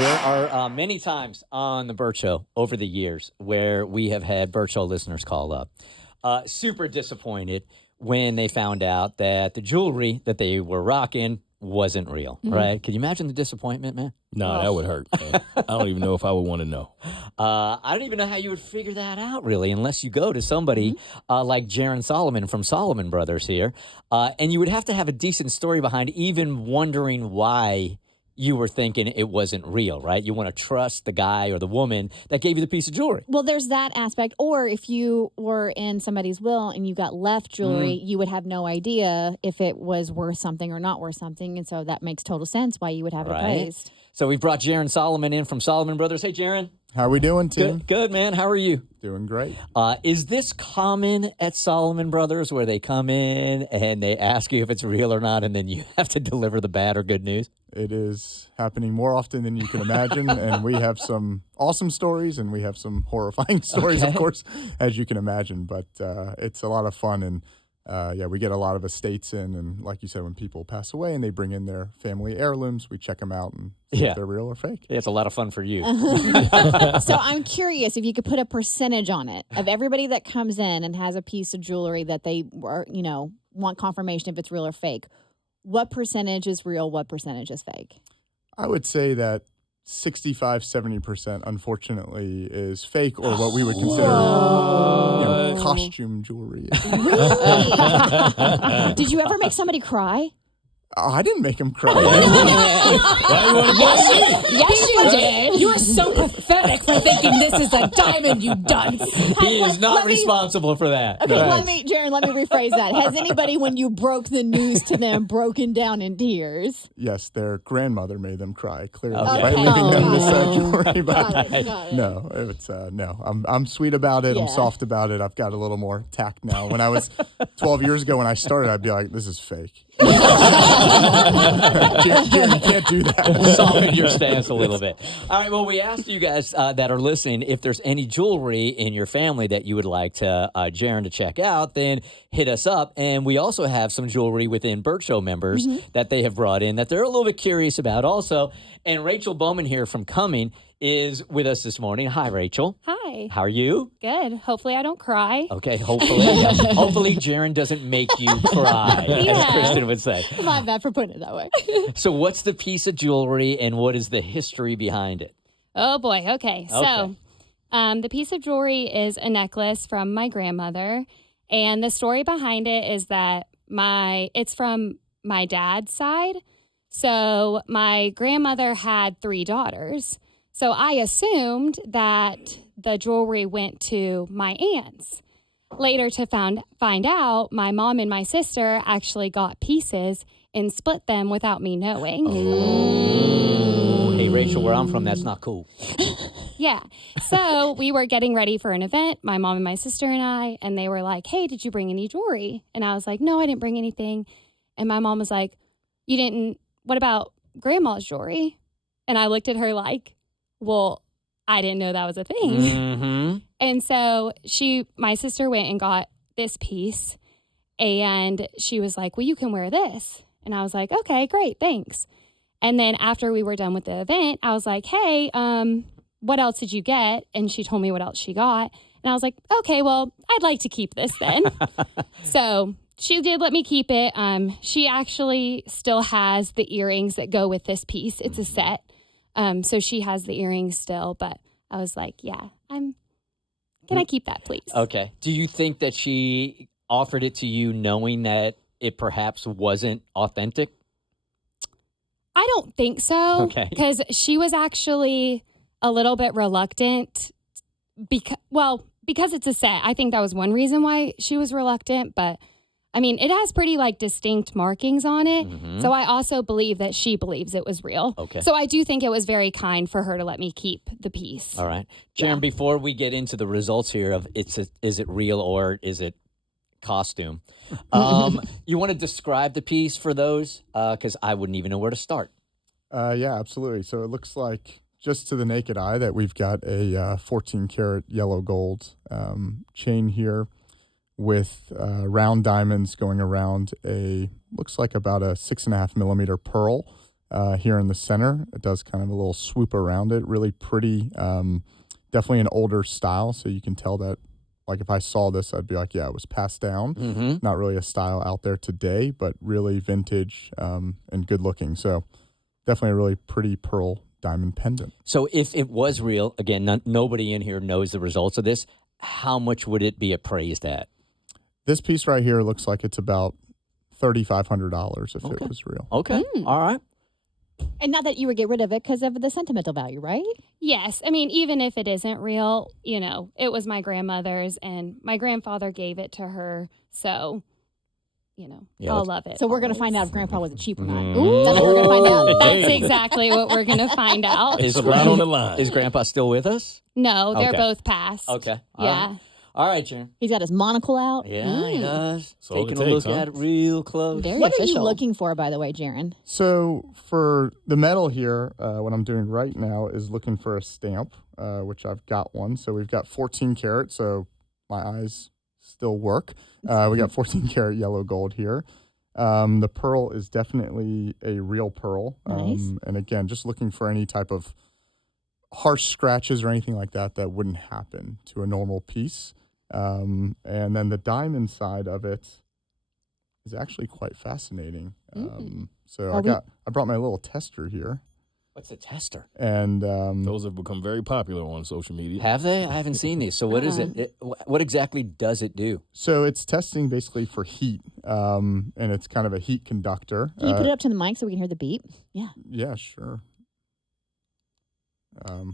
There are many times on the Bert Show over the years where we have had Bert Show listeners call up, super disappointed when they found out that the jewelry that they were rocking wasn't real, right? Can you imagine the disappointment, man? No, that would hurt. Man. I don't even know if I would want to know. I don't even know how you would figure that out, really, unless you go to somebody like Jaron Solomon from Solomon Brothers here, and you would have to have a decent story behind even wondering why you were thinking it wasn't real, right? You want to trust the guy or the woman that gave you the piece of jewelry. Well, there's that aspect. Or if you were in somebody's will and you got left jewelry, you would have no idea if it was worth something or not worth something. And so that makes total sense why you would have it appraised. So we've brought Jaron Solomon in from Solomon Brothers. Hey, Jaron. How we doing, team? Good, man. How are you? Doing great. Is this common at Solomon Brothers where they come in and they ask you if it's real or not, and then you have to deliver the bad or good news? It is happening more often than you can imagine, and we have some awesome stories, and we have some horrifying stories, of course, as you can imagine. But it's a lot of fun, and we get a lot of estates in, and like you said, when people pass away and they bring in their family heirlooms, we check them out and see if they're real or fake. Yeah, it's a lot of fun for you. So I'm curious if you could put a percentage on it of everybody that comes in and has a piece of jewelry that they are, want confirmation if it's real or fake. What percentage is real? What percentage is fake? I would say that 65-70%, unfortunately, is fake or what we would consider costume jewelry. Really? Did you ever make somebody cry? I didn't make him cry. Yes, you did. You're so pathetic for thinking this is a diamond, you dunce. He is not responsible for that. Okay, let me rephrase that. Has anybody, when you broke the news to them, broken down in tears? Yes, their grandmother made them cry, clearly, Okay. by leaving them this jewelry. Got it. No, it's no. I'm sweet about it. Yeah. I'm soft about it. I've got a little more tact now. When I was 12 years ago when I started, I'd be like, this is fake. You can't do that. Soften your stance a little bit. All right, well, we asked you guys that are listening if there's any jewelry in your family that you would like to Jaron to check out, then hit us up. And we also have some jewelry within Bert Show members that they have brought in that they're a little bit curious about also. And Rachel Bowman here from Cumming is with us this morning. Hi, Rachel. Hi. How are you? Good. Hopefully I don't cry. Okay, hopefully. Hopefully Jaron doesn't make you cry, as Kristen would say. My bad for putting it that way. So what's the piece of jewelry and what is the history behind it? Oh, boy. Okay. So the piece of jewelry is a necklace from my grandmother. And the story behind it is that it's from my dad's side. So my grandmother had 3 daughters. So I assumed that the jewelry went to my aunts. Later to find out, my mom and my sister actually got pieces and split them without me knowing. Oh, hey, Rachel, where I'm from, that's not cool. Yeah. So we were getting ready for an event, my mom and my sister and I, and they were like, hey, did you bring any jewelry? And I was like, no, I didn't bring anything. And my mom was like, you didn't, what about grandma's jewelry? And I looked at her like, well, I didn't know that was a thing. And so my sister went and got this piece and she was like, well, you can wear this. And I was like, okay, great, thanks. And then after we were done with the event, I was like, hey, what else did you get? And she told me what else she got. And I was like, okay, well, I'd like to keep this then. So she did let me keep it. She actually still has the earrings that go with this piece. It's a set. So she has the earrings still, but I was like, yeah, can I keep that, please? Okay. Do you think that she offered it to you knowing that it perhaps wasn't authentic? I don't think so. Okay. Because she was actually a little bit reluctant because it's a set. I think that was one reason why she was reluctant, but I mean, it has pretty distinct markings on it. So I also believe that she believes it was real. Okay. So I do think it was very kind for her to let me keep the piece. All right. Jaron, before we get into the results here of is it real or is it costume, you want to describe the piece for those? Because I wouldn't even know where to start. Yeah, absolutely. So it looks like, just to the naked eye, that we've got a 14-karat yellow gold chain here, with round diamonds going around looks like about a 6.5 millimeter pearl, here in the center. It does kind of a little swoop around it. Really pretty. Definitely an older style, so you can tell that, like, if I saw this, I'd be like, yeah, it was passed down. Mm-hmm. Not really a style out there today, but really vintage and good looking. So definitely a really pretty pearl diamond pendant. So if it was real, again, nobody in here knows the results of this. How much would it be appraised at? This piece right here looks like it's about $3,500 if it was real. Okay. All right. And not that you would get rid of it because of the sentimental value, right? Yes. I mean, even if it isn't real, it was my grandmother's and my grandfather gave it to her. So, I'll love it. So we're going to find out if Grandpa was a cheap or not. Ooh. That's what we're going to find out. That's exactly what we're going to find out. Is right on the line. Is Grandpa still with us? No, they're Okay. both passed. Okay. Yeah. All right, Jen. He's got his monocle out. Yeah, he does. That's all it Taking a takes, look huh? at it real close. Very what official. Are you looking for, by the way, Jaron? So for the metal here, what I'm doing right now is looking for a stamp, which I've got one. So we've got 14 karat, so my eyes still work. We got 14 karat yellow gold here. The pearl is definitely a real pearl. Nice. And again, just looking for any type of harsh scratches or anything like that that wouldn't happen to a normal piece. And then the diamond side of it is actually quite fascinating. So I brought my little tester here. What's a tester? And Those have become very popular on social media. Have they? I haven't seen these. So what is it? What exactly does it do? So it's testing basically for heat, and it's kind of a heat conductor. Can you put it up to the mic so we can hear the beep? Yeah. Yeah, sure.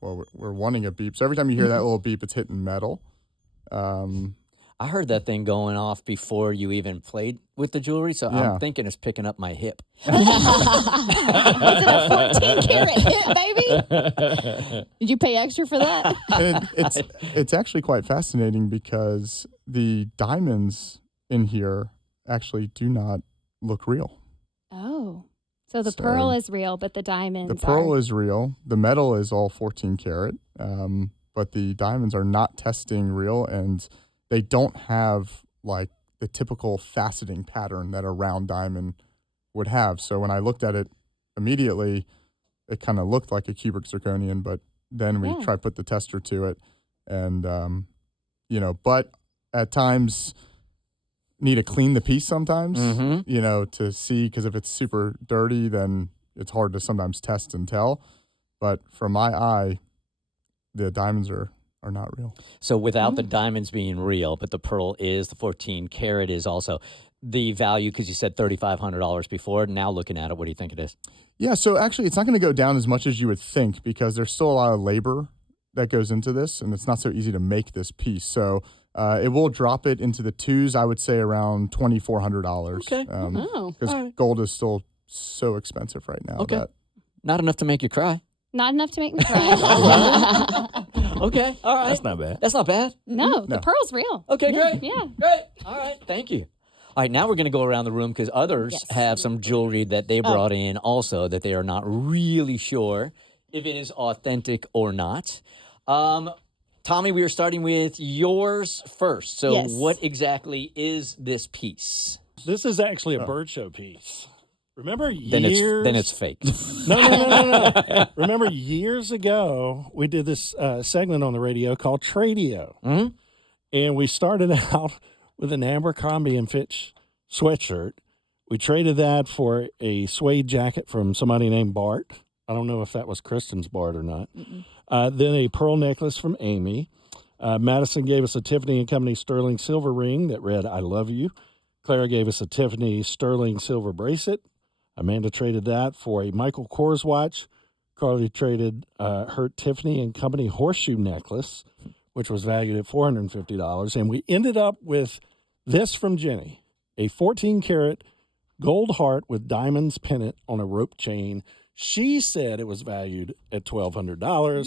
Well, we're wanting a beep. So every time you hear that little beep, it's hitting metal. I heard that thing going off before you even played with the jewelry, so Yeah. I'm thinking it's picking up my hip. Was it a 14 karat hit, baby? Did you pay extra for that? And it's actually quite fascinating because the diamonds in here actually do not look real. Oh. So the pearl is real, but the diamonds The pearl is real. The metal is all 14 karat, but the diamonds are not testing real, and they don't have like the typical faceting pattern that a round diamond would have. So when I looked at it immediately, it kind of looked like a cubic zirconian, but then we tried to put the tester to it, and but at times need to clean the piece sometimes, to see, because if it's super dirty, then it's hard to sometimes test and tell. But for my eye, the diamonds are not real. So without the diamonds being real, but the pearl is, the 14 karat is also the value, because you said $3,500 before. Now looking at it, what do you think it is? Yeah, so actually it's not going to go down as much as you would think, because there's still a lot of labor that goes into this, and it's not so easy to make this piece. So it will drop it into the twos, I would say around $2,400. Okay. Because gold is still so expensive right now. Okay. Not enough to make you cry. Not enough to make me cry. Okay. All right. That's not bad. That's not bad. No, the pearl's real. Okay, great. Yeah. Great. All right. Thank you. All right, now we're going to go around the room because others have some jewelry that they brought in also that they are not really sure if it is authentic or not. Tommy, we are starting with yours first. So what exactly is this piece? This is actually a Bert Show piece. Remember Then years... it's fake. No. Remember years ago, we did this segment on the radio called Tradio. Mm-hmm. And we started out with an Abercrombie & Fitch sweatshirt. We traded that for a suede jacket from somebody named Bart. I don't know if that was Kristen's Bart or not. Then a pearl necklace from Amy. Madison gave us a Tiffany & Company sterling silver ring that read, "I love you." Clara gave us a Tiffany sterling silver bracelet. Amanda traded that for a Michael Kors watch. Carly traded her Tiffany & Company horseshoe necklace, which was valued at $450. And we ended up with this from Jenny, a 14-karat gold heart with diamonds pendant on a rope chain. She said it was valued at $1,200.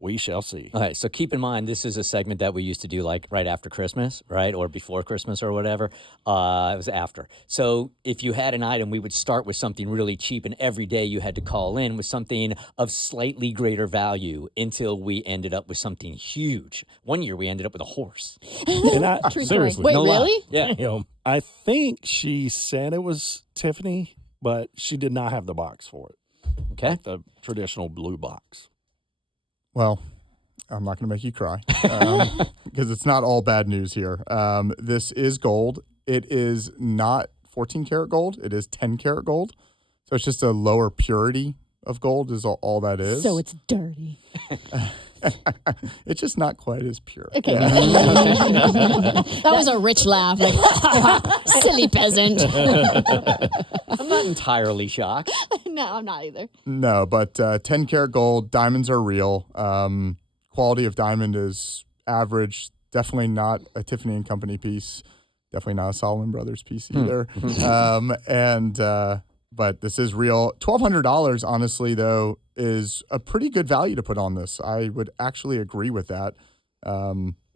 We shall see. All right, so keep in mind, this is a segment that we used to do like right after Christmas, right? Or before Christmas or whatever. It was after. So if you had an item, we would start with something really cheap, and every day you had to call in with something of slightly greater value until we ended up with something huge. One year we ended up with a horse. And Seriously. Wait, No lie. really? Yeah. Damn. I think she said it was Tiffany, but she did not have the box for it. Okay. Like the traditional blue box. Well, I'm not going to make you cry because it's not all bad news here. This is gold. It is not 14 karat gold. It is 10 karat gold. So it's just a lower purity of gold is all that is. So it's dirty. It's just not quite as pure. Okay. That was a rich laugh. Like, silly peasant. I'm not entirely shocked. No, I'm not either. No, but 10 karat gold, diamonds are real. Quality of diamond is average. Definitely not a Tiffany and Company piece. Definitely not a Solomon Brothers piece either. But this is real. $1,200, honestly, though, is a pretty good value to put on this. I would actually agree with that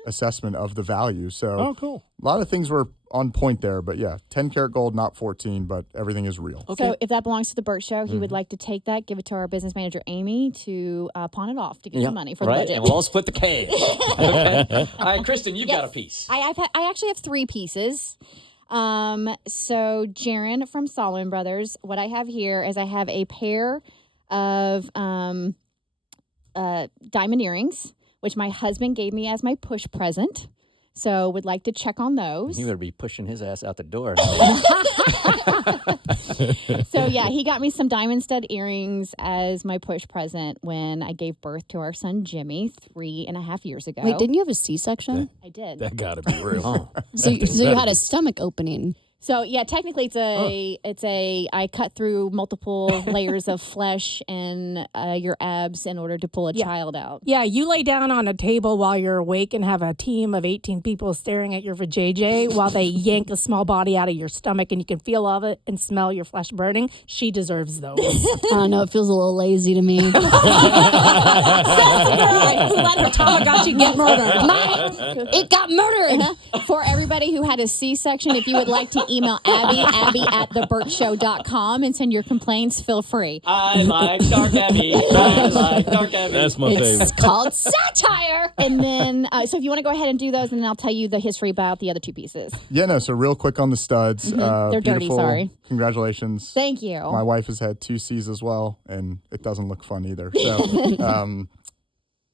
assessment of the value. So cool. a lot of things were on point there. But yeah, 10 karat gold, not 14, but everything is real. Okay. So if that belongs to the Bert Show, he would like to take that, give it to our business manager, Amy, to pawn it off to get some money for the budget. And we'll all split the cash. Okay. All right, Kristen, you've got a piece. I actually have 3 pieces. So Jaron from Solomon Brothers, what I have here is I have a pair of diamond earrings, which my husband gave me as my push present. So would like to check on those. You better be pushing his ass out the door. So yeah, he got me some diamond stud earrings as my push present when I gave birth to our son Jimmy 3.5 years ago. Wait, didn't you have a C-section? I did. That gotta be real. Oh. So you had a stomach opening. So yeah, technically it's I cut through multiple layers of flesh and your abs in order to pull a child out. Yeah, you lay down on a table while you're awake and have a team of 18 people staring at your vajayjay while they yank a small body out of your stomach and you can feel all of it and smell your flesh burning. She deserves those. I don't know. It feels a little lazy to me. Who let her Tamagotchi get murdered? It got murdered. For everybody who had a C-section, if you would like to email abby@thebertshow.com and send your complaints, feel free. I like dark Abby. I like dark Abby. That's my favorite. It's called satire. And then, so if you want to go ahead and do those, and then I'll tell you the history about the other 2 pieces. Yeah, no, so real quick on the studs. They're dirty, Beautiful. sorry. Congratulations. Thank you. My wife has had 2 C's as well, and it doesn't look fun either. So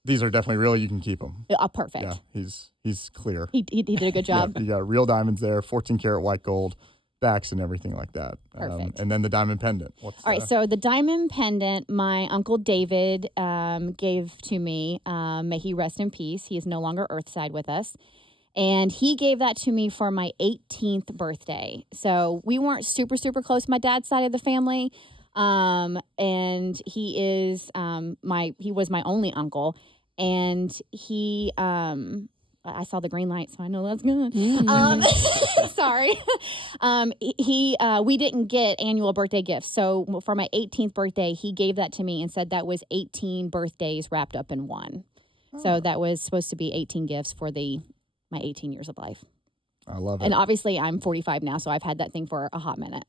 these are definitely real. You can keep them. Perfect. Yeah, he's clear. He did a good job. Yeah, you got real diamonds there, 14 karat white gold, backs and everything like that. Perfect. And then the diamond pendant. All right, so the diamond pendant, my Uncle David gave to me. May he rest in peace. He is no longer earthside with us. And he gave that to me for my 18th birthday. So we weren't super, super close, my dad's side of the family. And he is he was my only uncle. And he I saw the green light, so I know that's good. Sorry. We didn't get annual birthday gifts. So for my 18th birthday, he gave that to me and said that was 18 birthdays wrapped up in one. So that was supposed to be 18 gifts for my 18 years of life. I love it. And obviously I'm 45 now, so I've had that thing for a hot minute.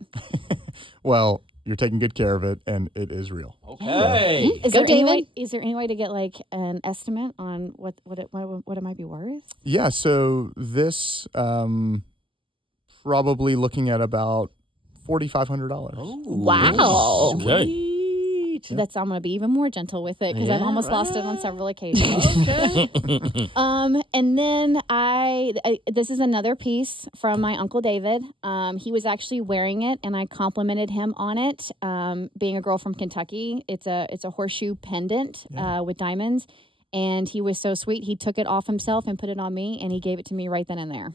Well, you're taking good care of it, and it is real. Okay. Is Go, there any David. way? Is there any way to get like an estimate on what it might be worth? Yeah, so this probably looking at about $4,500. Wow. Okay. That's I'm gonna be even more gentle with it because I've Yeah, almost lost it on several occasions. And then this is another piece from my Uncle David. He was actually wearing it, and I complimented him on it. Being a girl from Kentucky, it's a horseshoe pendant with diamonds, and he was so sweet. He took it off himself and put it on me, and he gave it to me right then and there.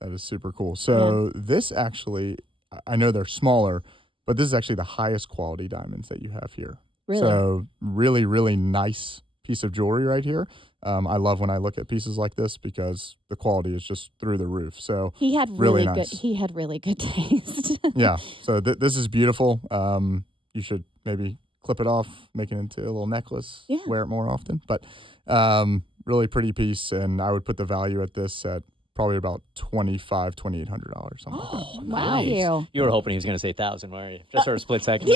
That is super cool. So this actually, I know they're smaller, but this is actually the highest quality diamonds that you have here. Really? So really, really nice piece of jewelry right here. I love when I look at pieces like this because the quality is just through the roof. So He had really really nice. good. He had really good taste. yeah, so this is beautiful. You should maybe clip it off, make it into a little necklace, wear it more often. But really pretty piece, and I would put the value at this at probably about $2,800, something like that. Wow. You were hoping he was going to say 1,000, weren't you? Just for a split second. I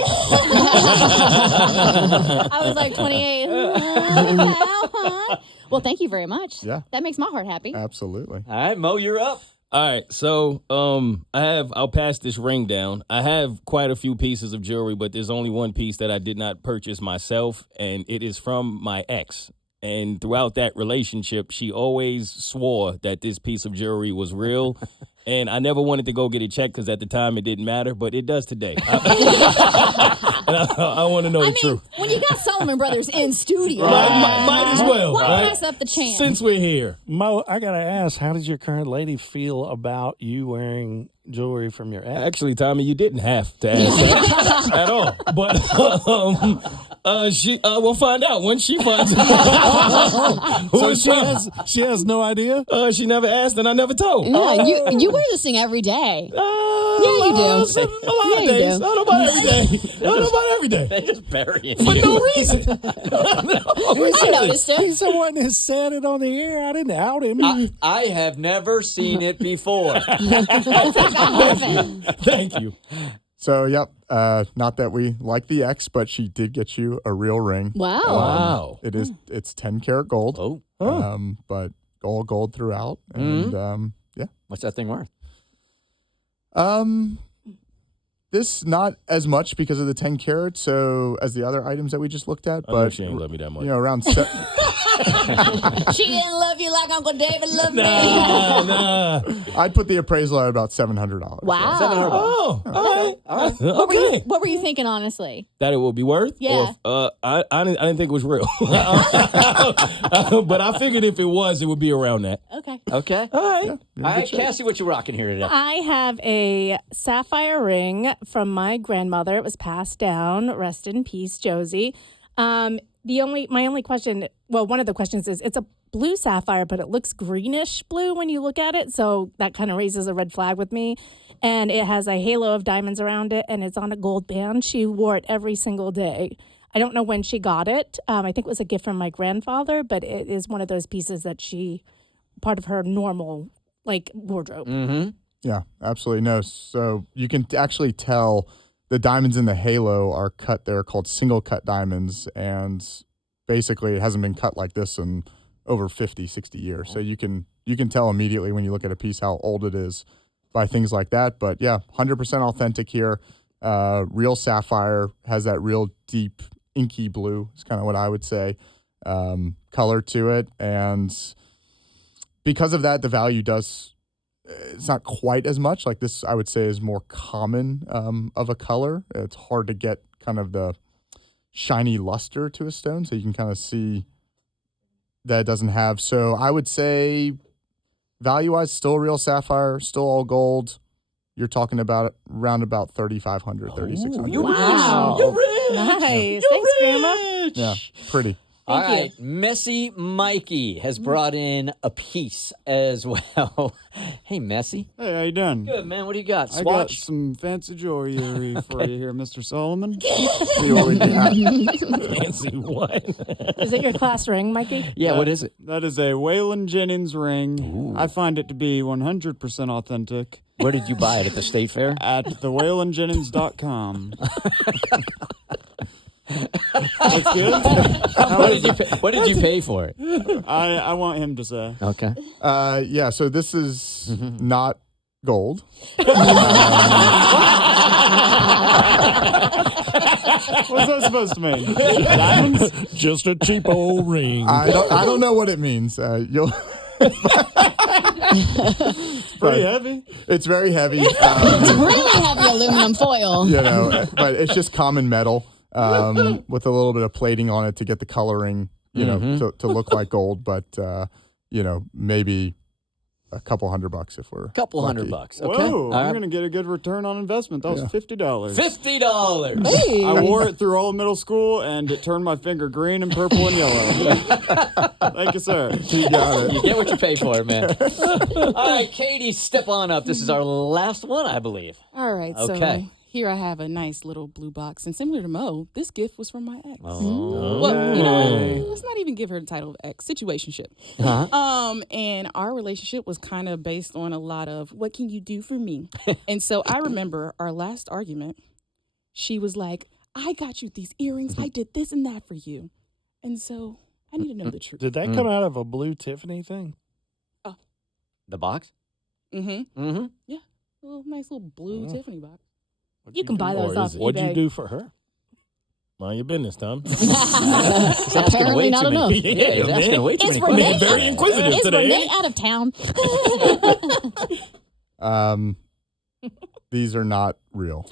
was like 28. Well, thank you very much. Yeah. That makes my heart happy. Absolutely. All right, Mo, you're up. All right, so I'll pass this ring down. I have quite a few pieces of jewelry, but there's only one piece that I did not purchase myself, and it is from my ex. And throughout that relationship, she always swore that this piece of jewelry was real. And I never wanted to go get it checked because at the time it didn't matter, but it does today. And I want to know the truth. When you got Solomon Brothers in studio, Might as well. why right? pass up the chance? Since we're here. Mo, I gotta ask, how does your current lady feel about you wearing jewelry from your ex? Actually, Tommy, you didn't have to ask that at all. But we'll find out when she finds out. So she has no idea? She never asked, and I never told. No, you wear this thing every day. Yeah, you do. A lot of days. do. Not about every day. Not about every day. They're just burying For you. no reason. I noticed it. He's the one that said it on the air. I didn't out him. I have never seen it before. Thank you. So, yep. Not that we like the ex, but she did get you a real ring. Wow. Wow. It's 10 karat gold. Oh, But all gold throughout. And yeah. what's that thing worth? This not as much because of the 10 karat, so as the other items that we just looked at, I know but she ain't love me that much. around She didn't love you like Uncle David loved me. Nah. I'd put the appraisal at about $700. Wow. $700. Oh, all right. Okay. What were you thinking, honestly? That it would be worth? Yeah. Or I didn't think it was real. But I figured if it was, it would be around that. Okay. Okay. All right. You're in All right, good shape. Cassie, what you rocking here today? I have a sapphire ring from my grandmother. It was passed down. Rest in peace, Josie. My only question, well, one of the questions is it's a blue sapphire, but it looks greenish blue when you look at it. So that kind of raises a red flag with me. And it has a halo of diamonds around it, and it's on a gold band. She wore it every single day. I don't know when she got it. I think it was a gift from my grandfather, but it is one of those pieces that part of her normal, wardrobe. Mm-hmm. Yeah, absolutely. No. So you can actually tell the diamonds in the halo are cut. They're called single cut diamonds. And basically it hasn't been cut like this in over 50, 60 years. So you can tell immediately when you look at a piece how old it is by things like that. But yeah, 100% authentic here. Real sapphire, has that real deep inky blue. It's kind of what I would say. Color to it. And because of that, the value it's not quite as much. Like this, I would say, is more common of a color. It's hard to get kind of the shiny luster to a stone, so you can kind of see that it doesn't have. So I would say, value-wise, still real sapphire, still all gold. You're talking about around about $3,500, $3,600. Wow. You're rich. Nice. You're Thanks, rich. Grandma. Yeah, pretty. All Thank you. right, Messy Mikey has brought in a piece as well. Hey, Messy. Hey, how you doing? Good, man. What do you got? I got Swatch? some fancy jewelry for you here, Mr. Solomon. See what we got. Fancy what? Is it your class ring, Mikey? Yeah, what is it? That is a Waylon Jennings ring. Ooh. I find it to be 100% authentic Where did you buy it? At the state fair? at thewaylonjennings.com. That's good? What did you pay for it? I want him to say. Okay. Yeah, so this is not gold. What's that supposed to mean? Diamonds? Just a cheap old ring. I don't know what it means. You'll. Pretty heavy. It's very heavy. It's really heavy aluminum foil. But it's just common metal with a little bit of plating on it to get the coloring, to look like gold. But maybe a couple $100 if we're Couple lucky. $100. Okay. Whoa, All I'm right. going to get a good return on investment. That was $50. $50. I wore it through all of middle school, and it turned my finger green and purple and yellow. Thank you, sir. You got it. You get what you pay for, man. All right, Katie, step on up. This is our last one, I believe. All right, Okay. so here I have a nice little blue box, and similar to Mo, this gift was from my ex. Oh. Well, let's not even give her the title of ex, situationship. Uh-huh. And our relationship was kind of based on a lot of what can you do for me? And so I remember our last argument. She was like, "I got you these earrings. I did this and that for you." And so I need to know the truth. Did that come out of a blue Tiffany thing? The box? Mm-hmm. Mm-hmm. Yeah. A little nice little blue Tiffany box. You can buy those off eBay. What'd you do for her? Mind your business, Tom. He's asking Apparently way not too many. enough. Yeah, he's asking way too Is many Renee questions. Very inquisitive Is today. Renee out of town? These are not real.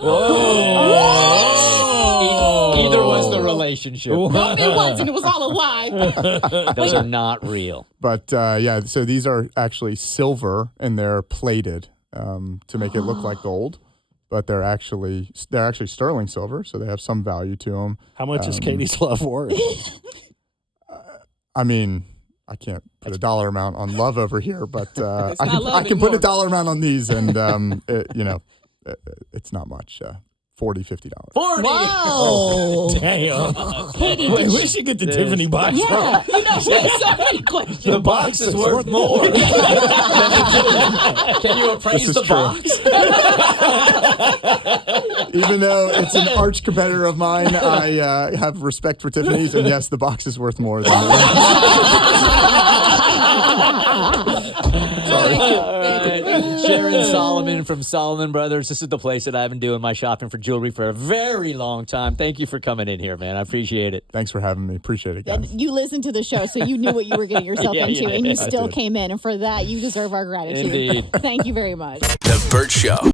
Either was the relationship. No, it wasn't. It was all a lie. Those are not real. But so these are actually silver and they're plated to make it look like gold. But they're actually sterling silver, so they have some value to them. How much is Katie's love worth? I mean, I can't put a dollar amount on love over here, but It's I not can, love I can put a anymore. dollar amount on these, and it's not much. $40, $50. 40. Whoa. Damn. Katie, Wait, did where'd she get the Tiffany box from? Yeah. You know, she has so many questions. The box is worth more. Can you appraise This the is true. box? Even though it's an arch competitor of mine, I have respect for Tiffany's, and yes, the box is worth more than Sorry. All right. Sharon Solomon from Solomon Brothers. This is the place that I've been doing my shopping for jewelry for a very long time. Thank you for coming in here, man. I appreciate it. Thanks for having me. Appreciate it, And guys. you listened to the show, so you knew what you were getting yourself Yeah, you into, and you did. still did. came in. And for that, you deserve our gratitude. Indeed. Thank you very much. The Bert Show.